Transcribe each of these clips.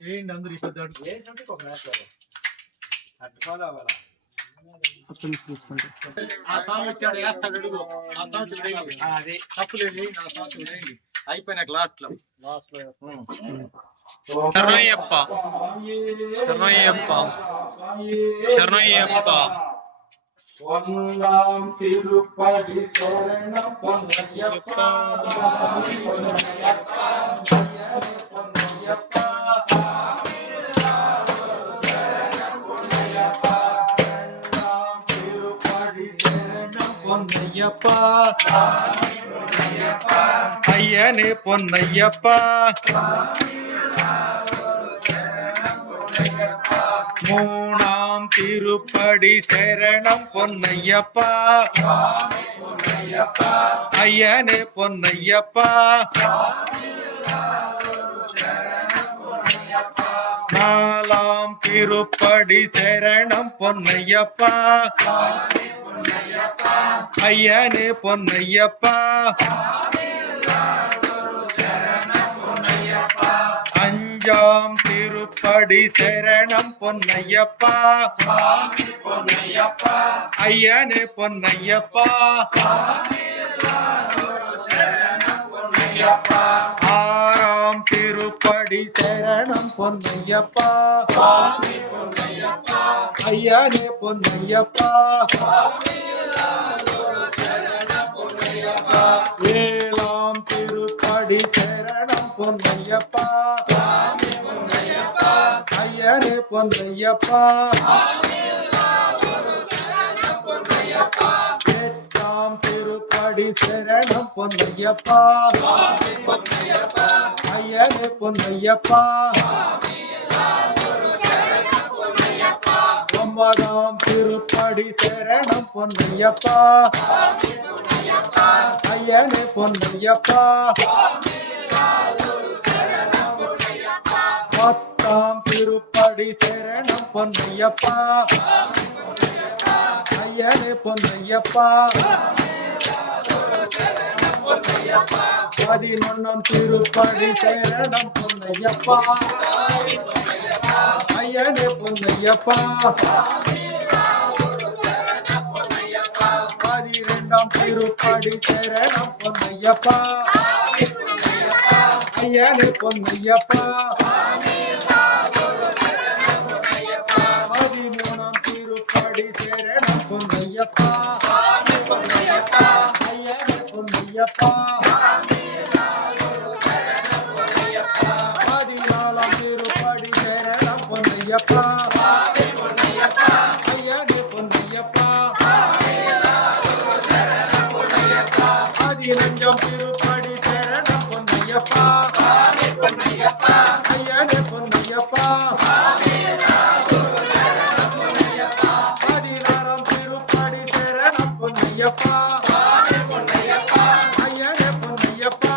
ఏంటి అందరు ఇప్పుడు ఆ సాంగ్ వచ్చాడు వేస్తాడు అడుగు ఆ సాంగ్ అది తప్పులేదు ఆ సాంగ్ అయిపోయినా లాస్ట్ లో శరణయ్యప్ప శరణయ్యప్ప శరణయ్యప్ప பொன்னாம் திருப்பதி சரண பொன்னையப்பா பொன்னையப்பா பொன்னையப்பா பொன்னையப்பா ஐயனே பொன்னையப்பா மூணாம் திருப்படி சரணம் பொன்னையப்பா ஐயனே பொன்னையப்பா நாலாம் திருப்படி சரணம் பொன்னையப்பா ஐயனே பொன்னையப்பா அஞ்சாம் திருப்படி சரணம் பொன்னையப்பா ஐயனே பொன்னையப்பா ஆறாம் திருப்படி சரணம் பொன்னையப்பா ஐயனே பொன்னையப்பா ஏழாம் திருப்படி சரணம் பொன்னையப்பா ஐயனே பொன்னையப்பா எட்டாம் திருப்படி சரணம் பொன்னையப்பா ஐயனே பொன்னையப்பா ஒன்பதாம் திருப்படி சரணம் பொன்னையப்பா ஐயனே பொன்னையப்பா பத்தாம் திருப்படி சரணம் பொன்னையப்பா ஐயனே பொன்னையப்பா பதினொன்னாம் திருப்படி சரணம் பொன்னையப்பா ஐயனே பொன்னையப்பா பதிரெண்டாம் திருப்படி சரணம் பொன்னையப்பா ஐயனே பொன்னையப்பா பதிமூணாம் திருப்படி சரணம் பொன்னையப்பா ஐயனே பொன்னையப்பா பதினாலாம் திருப்படி சரணம் பொன்னையப்பா ஐயனே பொன்னையப்பா பதினஞ்சாம் திருப்படி சரணம் பொன்னையப்பா ஐயனே பொன்னையப்பா பதினாறாம் திருப்படி சரணம் பொன்னையப்பா ஐயனே பொன்னையப்பா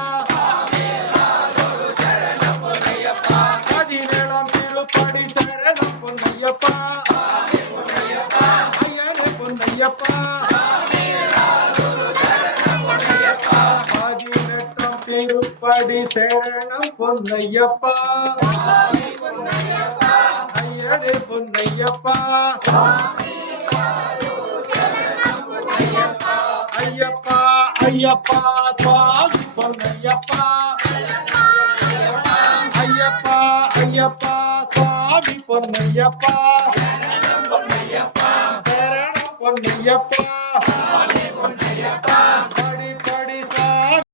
பதினேழாம் திருப்படி சரணம் பொன்னையப்பா ஐயனே பொன்னையப்பா பதினெட்டாம் திருப்படி சரணம் பொன்னையப்பா ஐயனே பொன்னையப்பா ஐயப்பா ஐயப்பா சுவாமி பொன்னையப்பா ஐயப்பா ஐயப்பா சுவாமி பொன்னையப்பா சரணம் பொன்னையப்பா